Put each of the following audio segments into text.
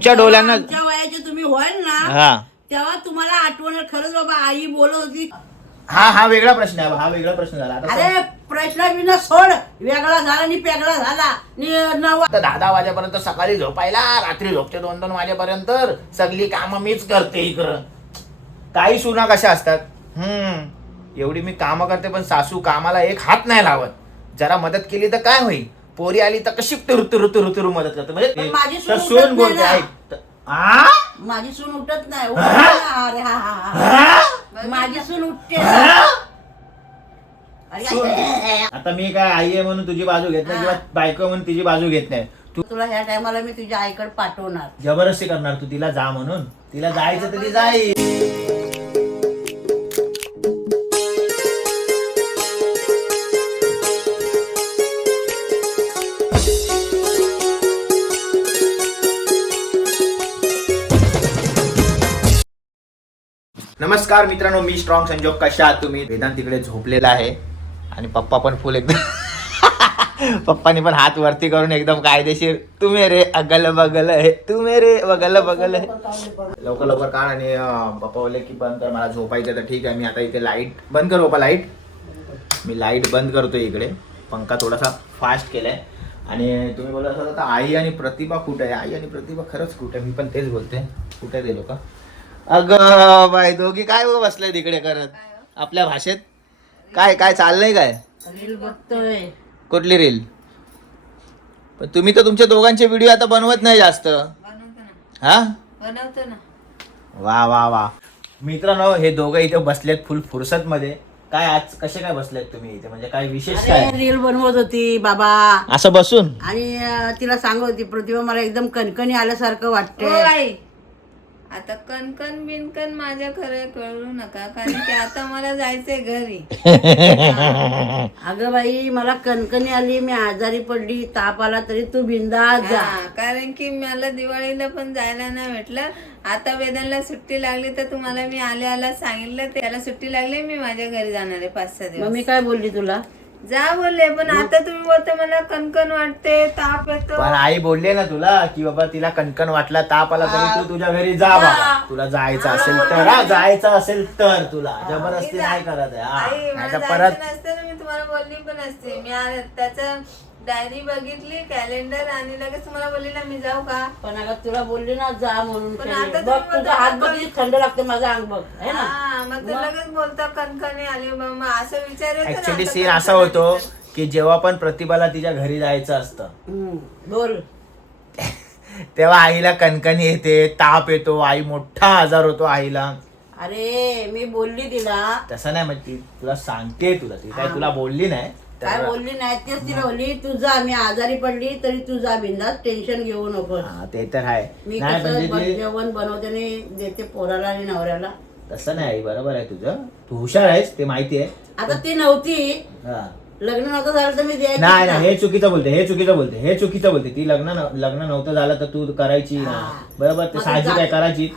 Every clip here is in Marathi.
तुमच्या डोळ्यांना आमच्या वयाचे तुम्ही व्हाल ना हा. तेव्हा तुम्हाला आठवण खरंच बाबा आई बोलत होती. हा हा वेगळा प्रश्न आहे हा वेगळा प्रश्न झाला. आता अरे प्रश्न बिना सोड. वेगळा झाला आणि पेगळा झाला. नि- नवा आता दहा दहा वाजेपर्यंत सकाळी झोपायला रात्री झोपते दोन दोन वाजेपर्यंत. सगळी कामं मीच करते इकडं. काही सुना कशा असतात? हम्म. एवढी मी कामं करते पण सासू कामाला एक हात नाही लावत. जरा मदत केली तर काय होईल? पोरी आली तर कशी तुरु तुरु तुरु तुरु मदत करते? पण माझी म्हणजे सून तर उठत सून बोलते नाही ऐक. आ? माझी सून उठत नाही. उठत नाही. अरे हा हा हा. आ? माझी सून उठते. आ? अरे, सून- आता मी काय आई आहे म्हणून तुझी बाजू घेत नाही किंवा बायको म्हणून तिची बाजू घेत नाही. तू तुला ह्या टायमाला मी तुझ्या आईकडे पाठवणार. जबरदस्ती करणार तू. तिला जा म्हणून. तिला जायचं तर ती जाईल. नमस्कार मित्रांनो मी स्ट्रॉंग संजोग. कशा आहात तुम्ही? वेदांत तिकडे झोपलेला आहे. आणि पप्पा पण फुल एकदम पप्पानी पण हात वरती करून एकदम कायदेशीर तुम्ही रे अगल बगल आहे. तुम्ही रे बगल बगल आहे. लवकर लवकर काढ आणि पप्पा बोलले की बंद कर मला झोपायचं तर ठीक आहे. मी आता इथे लाइट बंद कर पप्पा लाइट मी लाइट बंद करतो इकडे. पंखा थोडासा फास्ट केलाय. आणि तुम्ही बोलत असाल तर आई आणि प्रतिभा कुठे आहे? आई आणि प्रतिभा खरंच कुठे आहे? मी पण तेच बोलते कुठे आहे ते लोक? अगं बाई दोघी काय उभं बसलंय तिकडे करत आपल्या भाषेत? काय काय चाललंय काय? रील बघतोय. कुठली रील? पण तुम्ही तर तुमच्या दोघांचे व्हिडिओ आता बनवत नाही जास्त. बनवतो ना. हा? बनवतो ना. वा वा वा. मित्रांनो हे दोघं इथे बसलेत फुल फुरसत मध्ये काय आज कसे काय बसलेत तुम्ही इथे? म्हणजे काय विशेष काय? रील बनवत होती बाबा. असं बसून? आणि अं, तिला सांगत होती प्रतिभा मला एकदम कणकणी आल्यासारखं हो वाटतंय आता कणकण बिनकण माझ्या खरं कळू नका कारण की आता मला जायचंय घरी. अगं बाई मला कणकणी आली मी आजारी पडली ताप आला तरी तू बिंदास जा. हा, कारण की मला दिवाळीला पण जायला नाही भेटलं. आता वेदांना सुट्टी लागली तर तुम्हाला मी आल्या आल्या सांगितलं ते त्याला सुट्टी लागली मी माझ्या घरी जाणार आहे पाच सहा मग दिवस. मी काय बोलली तुला? जा बोलले पण आता तुम्ही बोलता मला कणकण वाटते ताप येतो. पण आई बोलले ना तुला की बाबा तिला कणकण वाटला ताप आला तरी तू तुझ्या घरी जा बाबा. तुला जायचं असेल तर हा, जायचं असेल तर तुला. जबरदस्ती नाही करत आहे हा. आई मला नाहीतर जायचं परत नसतं ना मी तुम्हाला बोलली पण असते. मी आ- त्याचं डायरी बघितली कॅलेंडर आणि लगेच तुम्हाला बोलली ना मी जाऊ का? पण अगं तुला बोलली ना जा म्हणून पण. आता तुम्ही तुझा हात बघ किती थंड लागते माझा अंग बघ है ना? हा मग ते लगेच बोलता कणकणी आली मग मग असं विचारायचं ना ऍक्च्युली आता सीन कणकण असा होतो तर. की जेव्हा पण प्रतिभाला तिच्या घरी जायचं असतं हम्म, बोल. तेव्हा आईला कणकणी येते ताप येतो आई मोठा आजार होतो आईला. अरे मी बोलली तिला. तसं नाही म्हणजे ती तुला सांगते तुला ती काय तुला बोलली नाही. काय बोलली नाही तेच तिला बोलली तू जा मी आजारी पडली तरी तू जा बिंदास टेन्शन घेऊ नको हा, ते तर आहे. मी नाही कसं म्हणजे ती- जेवण बनवते आणि देते पोराला आणि नवऱ्याला. तसं नाही आई बरोबर आहे तुझं. तू हुशार आहेस ते माहिती आहे. आता ती नव्हती. हा. लग्न नव्हतं झालं तर मी द्यायची नाही ना. नाही हे चुकीचं बोलते हे चुकीचं बोलते हे चुकीचं बोलते. ती लग्न न- लग्न नव्हतं झालं तर तू करायची ना. हा. बरोबर ते मग साहजिक आहे जा- करायची.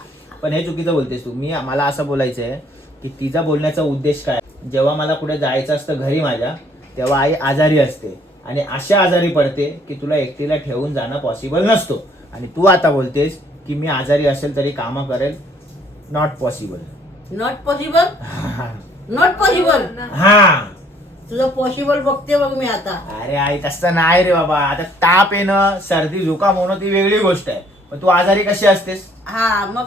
पण हे चुकीचं बोलतेस तू. मी मला असं बोलायचं आहे की तिचा बोलण्याचा उद्देश काय? जेव्हा मला कुठे जायचं असतं घरी माझ्या तेव्हा आई आजारी असते. आणि अशा आजारी पडते की तुला एकटीला ठेवून जाणं पॉसिबल नसतो. आणि तू आता बोलतेस की मी आजारी असेल तरी कामं करेल. Not possible not possible not possible हा. तुझं पॉसिबल बघते बघ मी आता. अरे आई तसं नाही रे बाबा. आता ताप येणं सर्दी झुकाम होणं ती वेगळी गोष्ट आहे. पण तू आजारी कशी असतेस? हा मग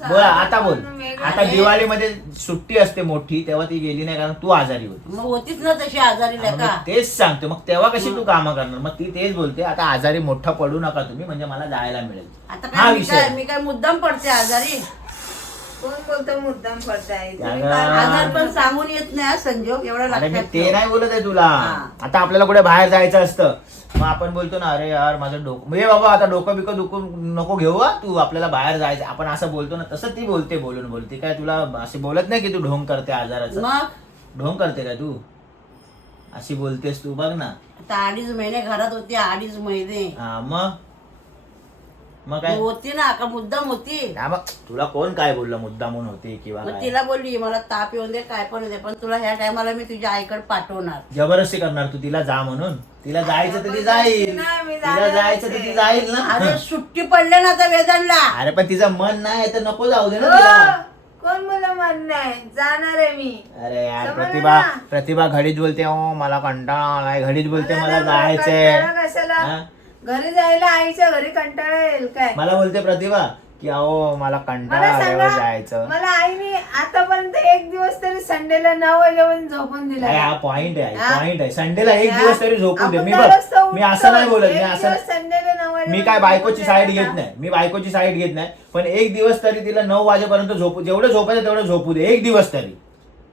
बोला आता बोल. आता आहे. दिवाळीमध्ये सुट्टी असते मोठी तेव्हा ती गेली नाही कारण तू आजारी होती. मग होतीच ना तशी आजारी लेका मी तेच सांगतो. मग तेव्हा कशी तू कामं करणार? मग ती तेच बोलते आता आजारी मोठा पडू नका तुम्ही म्हणजे मला जायला मिळेल. आता हा विषय. काय मी काय मुद्दाम पडते आजारी? कोण बोलतो मुद्दाम पडताय तुम्ही त्याला- काय- आजार पण सांगून येत नाही हा संजोग एवढं अरे मी लक्षात ते ठेव. नाही बोलत आहे तुला. हा. आता आपल्याला कुठे बाहेर जायचं असतं? मग आपण बोलतो ना अरे यार माझं डोकं हे बाबा आता डोकं बिकं दुखून नको घेऊ हा. तू आपल्याला बाहेर जायचं आपण असं बोलतो ना तसं ती बोलते बोलून बोलते. काय तुला असे बोलत नाही की तू ढोंग करते आजाराचं? मग? ढोंग करते का तू? अशी बोलतेस तू बघ ना. आता अडीच महिने घरात होती अडीच महिने. हा मग? मग काय? होती ना का मुद्दाम होती? हा मग तुला कोण काय बोललं मुद्दा म्हणून होती किंवा मग काय? तिला बोलली मला ताप येऊन दे काय पण येऊ दे पण तुला ह्या टायमाला मी तुझ्या आईकडे पाठवणार. जबरदस्ती करणार तू तिला जा म्हणून. तिला जायचं तर ती जाईल. तिला जायचं तर ती. जाईल अरे ना सुट्टी पडले ना आता वेदांना अरे पण तिचं मन नाही तर नको जाऊ दे ना हो, तिला. कोण मला म्हणणं आहे जाणार आहे मी. अरे यार प्रतिभा? प्रतिभा घडीच बोलते हो मला कंटाळा आलाय. घडीच बोलते मला जायचंय. हा? घरी जायला आईच्या घरी कंटाळा येईल काय? मला बोलते प्रतिभा की अहो मला कंटाळा मला आल्यावर सांगा जायचं. मला आईने आतापर्यंत एक दिवस तरी संडेला नऊ वाजेपर्यंत झोपून दिला अरे हा पॉइंट आहे? पॉइंट आहे. संडेला एक हा? दिवस तरी झोपू दे. आपण मी दररोज बघ मी असं नाही. बोलत मी एक असं दिवस संडेला नऊ वाजेपर्यंत मी काय बायकोची झोपून साईड द्यायला घेत नाही. मी बायकोची साईड घेत नाही. पण एक दिवस तरी तिला नऊ वाजेपर्यंत झोपू जेवढं झोपायचं तेवढं झोपू दे. एक दिवस तरी.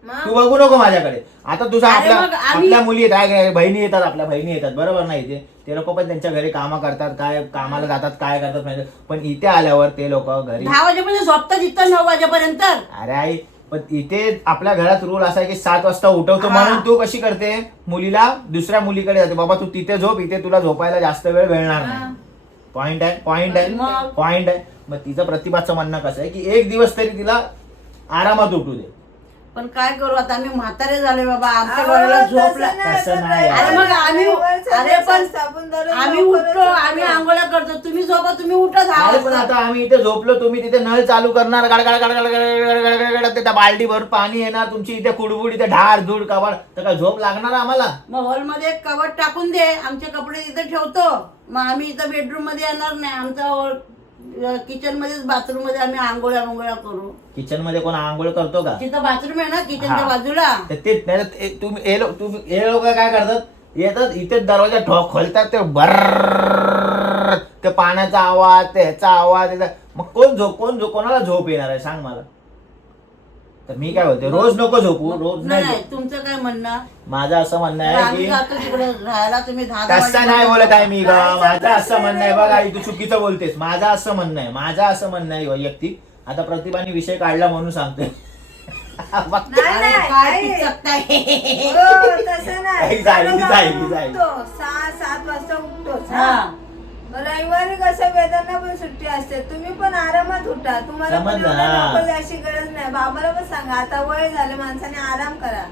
मग? तू बघू नको माझ्याकडे आता तुझा अरे आपल्या मग आम्ही- आपल्या मुली आहेत काय, बहिणी येतात आपल्या बहिणी येतात बरोबर नाही ते ते लोक पण त्यांच्या घरी कामं करतात काय कामाला जातात काय करतात माहिती आहे. पण इथे आल्यावर ते लोक घरी दहा वाजेपर्यंत झोपतात इथं नऊ वाजेपर्यंत अरे आई पण इथे आपल्या घरात रूल असा आहे की सात वाजता उठवतो हा. म्हणून तू कशी करते मुलीला दुसऱ्या मुलीकडे जाते बाबा तू तिथे झोप इथे तुला झोपायला जास्त वेळ मिळणार हा. नाही पॉइंट आहे पॉइंट आहे मग? पॉइंट आहे मग तिचं प्रतिभाचं म्हणणं कसं आहे की एक दिवस तरी तिला आरामात उठू दे पण काय करू आता आम्ही म्हातारे झाले बाबा आमच्या अहो, डोळ्याला झोप तसं ला- नाही, तसं पण नाही. अरे मग आम्ही अरे पण आम्ही उठतो. आम्ही आंघोळ्या करतो तुम्ही झोपा तुम्ही उठा दहा अरे पण वाजता आता आम्ही इथे झोपलो तुम्ही तिथे नळ चालू करणार गड गड गड गड गड गड गड गड गड त्या बाल्टी भरून पाणी येणार तुमची इथे कुडबुड इथे ढार धूड कबाड तर काय झोप लागणार आम्हाला मग हॉलमध्ये एक कवट टाकून दे आमचे कपडे तिथे ठेवतो मग आम्ही इथं बेडरूममध्ये येणार नाही आमचा किचन मध्येच बाथरूममध्ये आम्ही आंघोळ्या आंघोळ्या करू. किचनमध्ये कोण आंघोळ करतो का? तिथं बाथरूम आहे ना किचनच्या हा. बाजूला. तर ते नाही तर ते- तुम्ही हे लोक तुम्ही हे लोक काय करतात? येतात इथे दरवाजा ठोक खोलतात ते बर ते पाण्याचा आवाज ते ह्याचा आवाज याचा- मग कोण झोप कोण झोप कोणाला झोप येणार आहे सांग मला तर मी काय बोलते रोज नको झोपू रोज नाही तुमचं काय म्हणणं माझं असं म्हणणं तर आहे आम्ही की जातो तिकडे राहायला तुम्ही दहा दहा तसं नाही बोलत आहे मी ग माझं असं म्हणणं आहे बघा आई तू चुकीचं बोलतेस माझं असं म्हणणं आहे माझं असं म्हणणं आहे वैयक्तिक आता प्रतिभाने विषय काढला म्हणून सांगते बघ. नाही, अरे नाही, काय. पिचकताय? हो, तसं नाही. जाईल, जाईल, जाईल. उठतो. सहा सात वाजता उठतोच हा. रविवारी कसं वेदांना पण सुट्टी असते. तुम्ही पण आरामात उठा. तुम्हाला पण समजलं, हा. जायची गरज नाही. बाबाला पण सांगा आता वय झालं माणसाने आराम करा.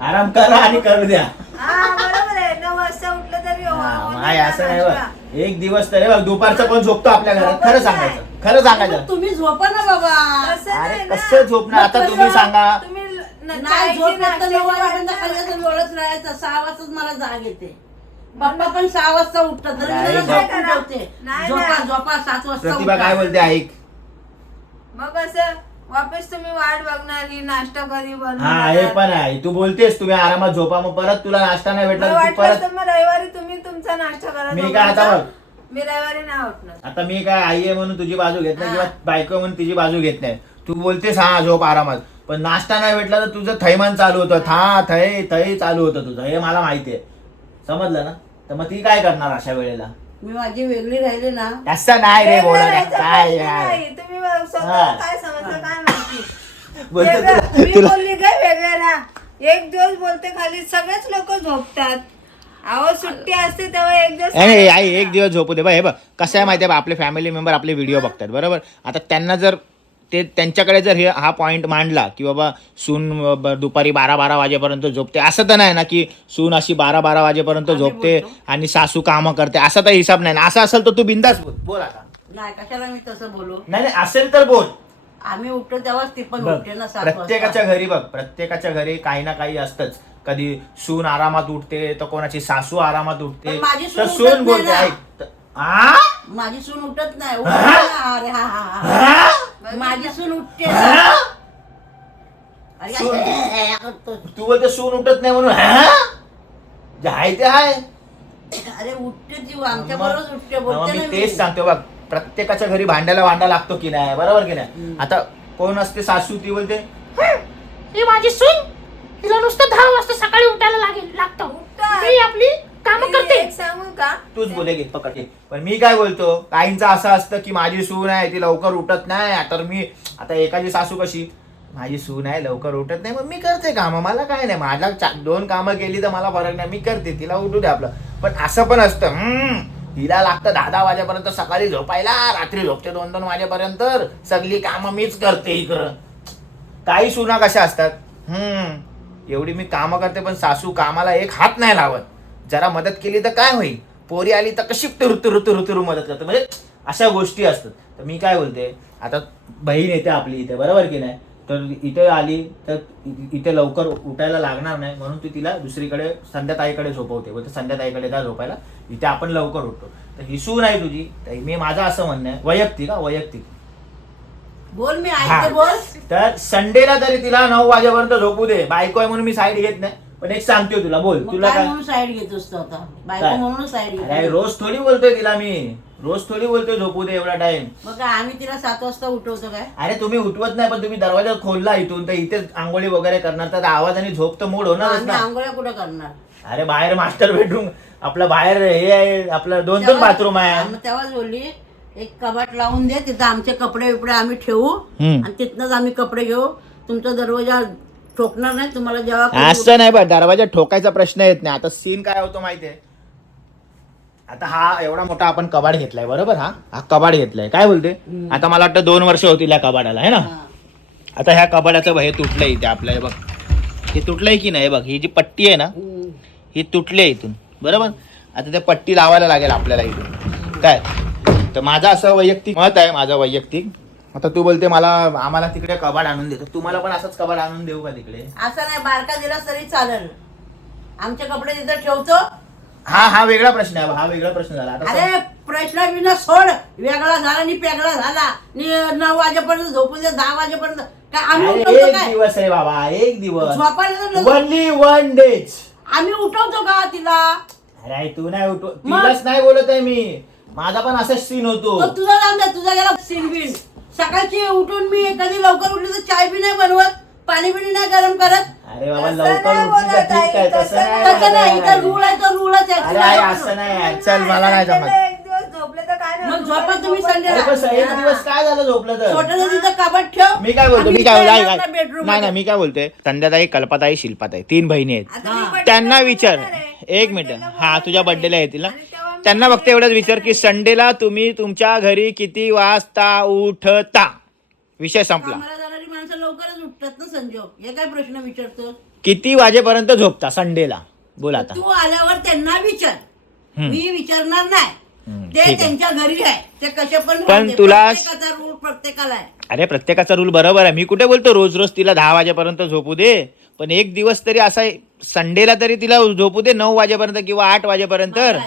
आराम करा आणि करू द्या. हा बरोबर आहे. नऊ वाजता उठलं तरी हो- असं नाही नाश्ता. बघ एक दिवस तरी बघ दुपारचं कोण झोपतो आपल्या घरात? खरं सांगायचं. खरं सांगायचं. तुम्ही झोपा ना बाबा. अरे. कसं झोपणार? आता तुम्ही? सांगा. तुम्ही न- नाही झोप नाश्त्याची नऊ वाजेपर्यंत वाट खाली नाही. असं लोळत राहायचं सहा वाजताच मला जाग येते. पप्पा पण सहा वाजता उठतात नाही, झोप. झोप उठवते. नाही, झोपा नाही. झोपा सात वाजता प्रतिभा. काय बोलते ऐक मग असं वापस तुम्ही वाट बघणार ही नाश्ता कधी हा हे पण आहे तू बोलतेस तुम्ही आरामात झोपा मग परत तुला नाश्ता नाही भेटला तर तू वाटलं परत तर मग रविवारी तुम्ही तुमचा नाश्ता करा मी काय आता दोघांचा. बघ. मी रविवारी नाही उठणार आता मी काय आई आहे म्हणून तुझी बाजू घेत नाही हा. किंवा बायको म्हणून तुझी बाजू घेत नाही तू बोलतेस हा झोप आरामात पण नाश्ता नाही भेटला तर तुझं थैमान चालू होतं था थै थै चालू होतं तुझं हे मला माहिती आहे समजलं ना तर मग ती काय करणार अशा वेळेला? मी माझी वेगळी राहिली ना. असं नाही रे बोला काय प्रश्न यार. नाही. तुम्ही. काय समजलं काय माहिती? बोलतो वेगळं- तुला- मी तुला बोलली काय वेगळ्याला एक दिवस बोलते खाली सगळेच लोक झोपतात. अहो सुट्टी असते तेव्हा एक दिवस नाही नाही, आई एक दिवस झोपू दे. बा हे बघ कसं आहे माहिती आहे बा आपले फॅमिली मेंबर आपले व्हिडिओ बघतात बरोबर? आता त्यांना जर ते त्यांच्याकडे जर हे हा पॉईंट मांडला की बाबा सून दुपारी बारा बारा वाजेपर्यंत झोपते असं तर नाही ना की सून अशी बारा बारा वाजेपर्यंत झोपते. आणि सासू कामं करते असा तर हिसाब नाही ना. असं असेल तर तू बिंदास बोल. बोल आता. नाही कशाला मी तसं बोलू? नाही नाही असेल तर बोल. आम्ही उठतो तेव्हाच ती पण बघ उठते ना सात वाजता प्रत्येकाच्या घरी बघ प्रत्येकाच्या घरी काही ना काही असतंच. कधी सून आरामात उठते तर कोणाची सासू आरामात उठते. पण माझी सून तर उठत सून नाही बोलते ना. ऐक? माझी सून उठत नाही. उठते ना. अरे हा हा हा? माझी सून उठते. तू बोलते सून उठत नाही म्हणून. हा? जे आहे ते आहे. अरे उठते ती आमच्या बरोबर उठते. बोलते मी ना तेच मी सांगतो बघ. प्रत्येकाच्या घरी भांड्याला भांडा लागतो की नाही? बरोबर की नाही. आता कोण असते सासू ती बोलते ही माझी सून? हिला नुसतं दहा वाजता सकाळी उठायला लागेल लागतं. उठतात. आपली कामं करते. एक सांगू का? तूच बोले घे पकड घे. पण मी काय बोलतो? काहींचं असं असतं की माझी सून आहे ती लवकर उठत नाही. तर मी आता एकाची सासू कशी? माझी सून आहे लवकर उठत नाही. मग मी करते कामं. मला काय नाही. माझ्या चा- दोन कामं केली तर मला फरक नाही. मी करते. तिला उठू दे आपलं. पण असं पण असतं. "हम्म, हिला लागतं दहा दहा वाजेपर्यंत सकाळी झोपायला रात्री झोपते दोन दोन वाजेपर्यंत. सगळी कामं मीच करते इकडं. काही सुना कशा असतात? हम्म. एवढी मी कामं करते पण सासू कामाला एक हात नाही लावत. जरा मदत केली तर काय होईल? पोरी आली तर कशी तुरु तुरु तुरु तुरु मदत करते? म्हणजे अशा गोष्टी असतात. तर मी काय बोलते? आता बहीण येते आपली इथे बरोबर की नाही? तर इथे आली तर इथे लवकर उठायला लागणार नाही म्हणून तू तिला दुसरीकडे संध्याताईकडे झोपवते. बोलते संध्याताईकडे का झोपायला. इथे आपण लवकर उठतो. तर ही सून आहे तुझी. तर मी माझं असं म्हणणं आहे वैयक्तिक हा वैयक्तिक. बोल मी हा. बोल. तर संडेला तरी तिला नऊ वाजेपर्यंत झोपू दे. बायको आहे म्हणून मी साईड घेत नाही. पण एक सांगते तुला बोल. तुला काय म्हणून साईड घेतोस तू आता? बायको काय? म्हणून साईड अरे घेतो रोज थोडी बोलतोय तिला मी. रोज थोडी बोलतोय झोपू दे एवढा टाइम मग काय आम्ही तिला सात वाजता उठवतो काय? अरे तुम्ही उठवत नाही पण तुम्ही दरवाजा खोलला इथून तर इथे आंघोळी वगैरे करणार तर आवाजाने झोप तर मोड मग होणारच आम्ही ना. आंघोळ्या कुठं करणार? अरे बाहेर मास्टर बेडरूम आपलं बाहेर हे आहे आपलं दोन दोन तेव्हा- बाथरूम आहे. मग तेव्हाच बोलली एक कबाट लावून दे तिथं आमचे कपडे बिपडे आम्ही ठेवू हम्म. आणि तिथनंच आम्ही कपडे घेऊ. तुमचा दरवाजा ठोकणार नाही तुम्हाला जेव्हा असं नाही दरवाजा ठोकायचा प्रश्न येत नाही. आता सीन काय होतो माहितीये? आता हा एवढा मोठा आपण कबाड घेतलाय बरोबर? हा? हा कबाड घेतलाय. काय बोलते? आता मला वाटतं दोन वर्ष होतील या कबाडाला है ना. आता ह्या कबाडाचं हे तुटलंय इथे आपल्या हे बघ. हे तुटलंय की नाही बघ ही जी पट्टी आहे ना. ही तुटली आहे इथून बरोबर? आता ते पट्टी लावायला लागेल आपल्याला इथून. काय? तर माझं असं वैयक्तिक मत आहे माझं वैयक्तिक. आता तू बोलते मला आम्हाला तिकडे कबाड आणून देतो तुम्हाला पण असंच कबाड आणून देऊ का तिकडे? असं नाही बारका दिला तरी चालेल. आमचे कपडे तिथं ठेवतो. हा हा वेगळा प्रश्न आहे हा वेगळा प्रश्न झाला. आता अरे प्रश्न बिना सोड. वेगळा झाला आणि पेगळा झाला. आणि नऊ वाजेपर्यंत झोपून दे दहा वाजेपर्यंत. काय आम्ही अरे, उठवतो एक काय? दिवस आहे बाबा एक दिवस. झोपायला तर- ओनली वन डेज आम्ही उठवतो का तिला? अरे आई, तू नाही उठव मग? तिलाच नाही बोलत आहे मी. माझा पण असाच सीन होतो मग तुझा जाऊन दे तुझा गेला सिनबिन सकाळची उठून मी कधी लवकर उठली तर चाय बी नाही बनवत पाणी बिणी नाही गरम करत अरे बाबा तसं लवकर नाही उठली तर बोलत ठीक आहे आई, तसं तसं नाही तसं नाही बोलत इथं आहे. रूल आहे तो रूलच आहे अरे आई असं नाही. चल मला नाही जमत एक दिवस झोपले तर काय नाही मग होत. झोपा तुम्ही झोपत संडेला. अरे पण एक दिवस काय झालं झोपलं तर छोटं तिथं कपाट ठेव मी काय बोलतो मी काय बोलतो नाही. मी काय बोलतोय संध्याताई कल्पताई शिल्पाताई तीन बहिणी आहेत हा. त्यांना विचार. एक मिनिट हा तुझ्या बर्थडेला. येतील ना त्यांना फक्त एवढंच विचार की. संडेला तुम्ही तुमच्या घरी किती वाजता उठता? विषय संपला. कामाला जाणारी माणसं लवकरच उठतात ना संजोग हे काय प्रश्न विचारतो किती वाजेपर्यंत झोपता संडेला? बोल आता. तू आल्यावर त्यांना विचार. हम्म. मी विचारणार नाही. ते ठीक आहे. त्यांच्या घरी आहे. ते कसे पण. तुला- प्रत्येकाचा रूल प्रत्येकाला आहे. अरे प्रत्येकाचा रूल बरोबर आहे. मी कुठे बोलतो रोज रोज तिला दहा वाजेपर्यंत झोपू दे. पण एक दिवस तरी असा संडेला तरी तिला झोपू दे नऊ वाजेपर्यंत किंवा आठ वाजेपर्यंत. मला.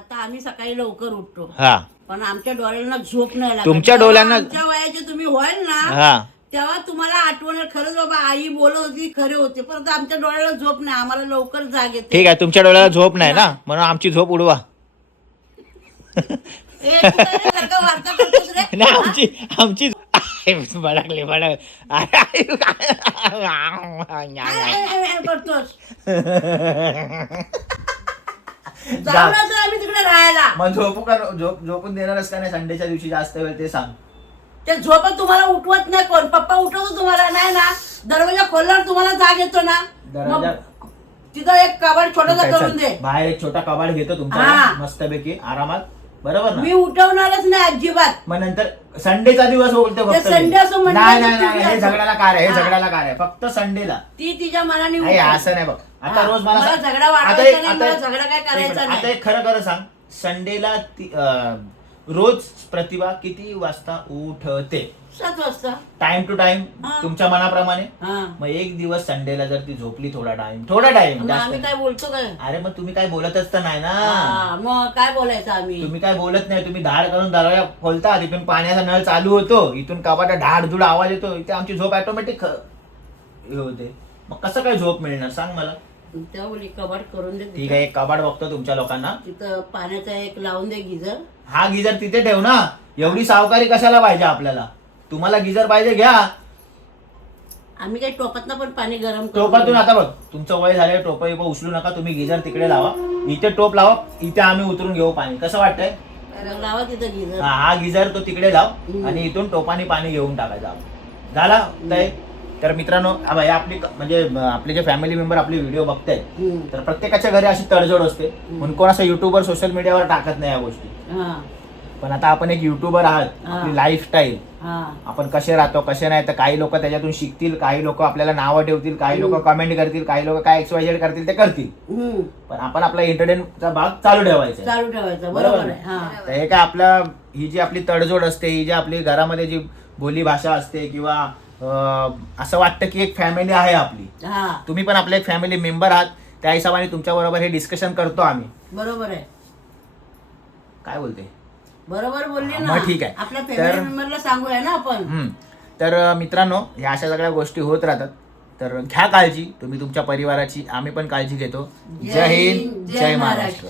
आता आम्ही सकाळी लवकर उठतो. हा. पण आमच्या डोळ्यांना झोप नाही लागत. तुमच्या डोळ्यांना- आमच्या वयाचे तुम्ही व्हाल ना हा. तेव्हा तुम्हाला आठवण खरंच बाबा आई बोलत होती खरे होते. परंतु आमच्या डोळ्याला झोप नाही. आम्हाला लवकर जाग येते. ठीक आहे तुमच्या डोळ्याला झोप नाही ना? म्हणून आमची झोप उडवा. ए, तू काय रे? सारखं वार्ता करतोस रे? नाही आमची आमची भडकले भडक काय करतोस. जाऊ ना तर आम्ही तिकडे राहायला. मग झोपू का? झोप झोपून देणारच का नाही संडेच्या दिवशी जास्त वेळ ते सांग. ते झोपत तुम्हाला उठवत नाही कोण. पप्पा उठवतो तुम्हाला नाही ना? दरवाजा खोलल्यावर तुम्हाला जाग येतो ना? दरवाजा- मग तिथं एक कबाड छोटासा करून. दे. बाहेर एक छोटा कबाड घेतो तुमचा हा. मस्तपैकी आरामात. बरोबर ना? मी उठवणारच नाही अजिबात. मग नंतर संडेचा दिवस बोलतो ते फक्त मी. संडे असो म्हणजे नाही नाही हे असो. झगड्याला कार आहे? हे हा. झगड्याला कार आहे? फक्त संडेला. ती तिच्या मनाने नाही. असं नाही बघ. आता. रोज मला मला सांग. झगडा आता वाढवायचा एक- नाही, आता मला एक- झगडा काय एक करायचा मिनिट. नाही. आता एक खरं खरं सांग संडेला ती- अं, रोज प्रतिभा किती वाजता उठते सात वाजता टाइम टू टाइम हा. तुमच्या मनाप्रमाणे हा मग एक दिवस संडेला जर ती झोपली थोडा टाइम थोडा टाइम मग आम्ही काय बोलतो काय अरे मग तुम्ही काय बोलतच तर नाही ना हा, मग काय बोलायचं आम्ही तुम्ही काय बोलत नाही तुम्ही धाड करून दरवाजा खोलता तिथून पाण्याचा नळ चालू होतो इथून कपाटा ढाड धूड आवाज येतो इथे आमची झोप ऑटोमॅटिक हे होते मग कसं काय झोप मिळणार सांग मला तेव्हा बोली कबाड करून दे ठीक आहे एक कबाड बघतो तुमच्या लोकांना. तिथं पाण्याचा एक लावून दे गिझर हा गिजर तिथे ठेव ना. एवढी सावकारी कशाला पाहिजे आपल्याला? तुम्हाला गिजर पाहिजे घ्या. आम्ही काही टोपातनं पण पाणी गरम करून टोपातून आता बघ तुमचं वय झालंय टोप बिप उचलू नका तुम्ही गिजर तिकडे लावा. इथे टोप लावा इथे आम्ही उतरून घेऊ पाणी. कसं वाटतंय? लावा तिथं गिझर हा हा गिजर तो तिकडे लाव. आणि इथून टोपाने पाणी घेऊन टाकायचं आपण. झाला? तर मित्रांनो आपली म्हणजे आपले जे फॅमिली मेंबर आपले व्हिडिओ बघतायत हम्म. तर प्रत्येकाच्या घरी अशी तडजोड असते. म्हणून कोण असं युट्यूबवर सोशल मीडियावर टाकत नाही या गोष्टी. हा. पण आता आपण एक युट्यूबर आहात हा. आपली लाईफस्टाईल हा. आपण कसे राहतो कसे नाही तर काही लोक त्याच्यातून शिकतील काही लोक आपल्याला नावं ठेवतील काही लोक कमेंट करतील काही लोक काय एक्सवायझेड करतील ते करतील. हम्म. पण आपण आपला एंटरटेनचा भाग चालू ठेवायचा आहे. चालू ठेवायचं बरोबर बरोबर आहे. हा. तर हे काय आपला ही जी आपली तडजोड असते ही जी आपली घरामध्ये जी बोली भाषा असते किंवा असं वाटतं की एक फॅमिली आहे आपली. हा. तुम्ही पण आपले एक फॅमिली मेंबर आहात त्या हिशोबाने तुमच्या बरोबर हे डिस्कशन करतो आम्ही. बरोबर आहे. काय बोलते? बरोबर बोलली ना. ठीक आहे. आपल्या तर- फॅमिली मेंबरला सांगूया ना आपण. तर मित्रांनो ह्या अशा सगळ्या गोष्टी होत राहतात. तर घ्या काळजी. तुम्ही तुमच्या परिवाराची आम्ही पण काळजी घेतो. जय हिंद. जय महाराष्ट्र.